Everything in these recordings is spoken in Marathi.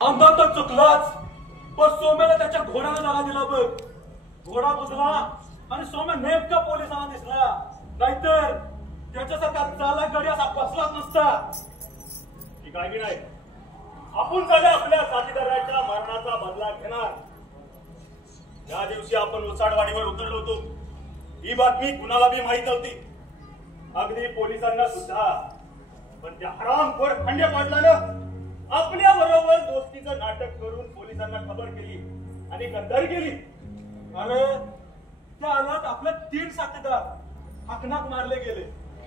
आमदार तर चुकलाच, पण सोम्याला त्याच्या घोड्याला जागा दिला बघ. घोडा बुजला आणि सोम्या नेमका पोलिसांना दिसला, नाहीतर त्याच्यासारखा चाला गडी असा बसलाच नसता. ही काय नाही, आपण सगळ्या आपल्या साथीदाराच्या मरणाचा बदला घेणार. त्या दिवशी आपण उसाडवाडीवर उतरलो होतो, ही बातमी कुणाला बी माहित नव्हती, अगदी पोलिसांना सुद्धा. पण त्या हरामखोर खंडे पाटलानं आपल्या बरोबर दोस्तीचं नाटक करून पोलिसांना खबर केली आणि गद्दारी केली. अरे त्या अनाथ आपले 3 साथीदार हाकनाक मारले गेले.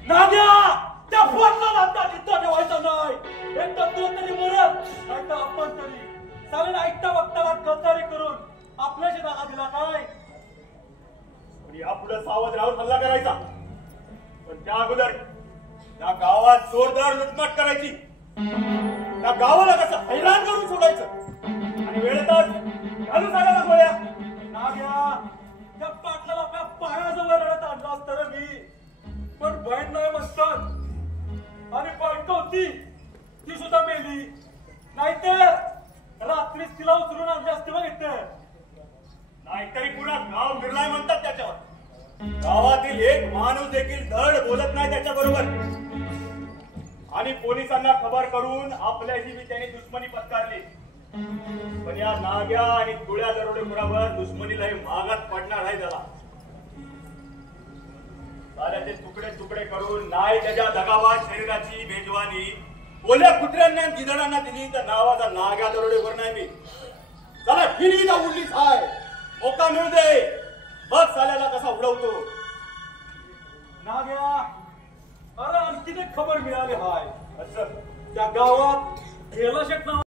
नाग्या त्या फोनला आता तिथं ठेवायचा नाही. एकदा तो तरी मरत, नाही तर आपण तरी. चालेल ऐकता बघता गद्दारी करून आपल्याशी जागा दिला काय. यापुढे सावध राहून हल्ला करायचा, पण त्या अगोदर त्या गावात जोरदार लुटमाट करायची. त्या गावाला कसं हैराण करून सोडायचं आणि वेळेतच घालून सांगायला गोळ्या. नाग्या त्या पाटलाला आपल्या पायाजवळ रडत आणलं असतं रे मी, पण बहीण नाही म्हणतात. आणि बायको होती ती सुद्धा मेली, नाहीतर रात्रीच तिला उचलून आणली असते बघ इथे. नाहीतरी पुरा गाव निर्णय म्हणतात त्याच्यावर. गावातील एक माणूस देखील धड बोलत नाही त्याच्या बरोबर. आणि पोलिसांना खबर करून आपल्याशी बी त्यांनी दुश्मनी पत्कारली. पण या नाग्या आणि तुळ्या दरोडेखोरावर दुश्मनीलाही मागात पडणार आहे त्याला. साऱ्याचे तुकडे तुकडे करून नाही त्याच्या दगाबाज शरीराची बेजवानी ओल्या कुत्र्यांना गिधडांना दिली तर नावाचा नाग्या दरोडेखोर नाही मी. चला फिरवीचा उडलीच हाय, मोका मिळू दे, बघ साल्याला कसा उडवतो. नाग्या अरे आणखीन एक खबर मिळाली हाय. असं त्या गावात गेला शेट नाव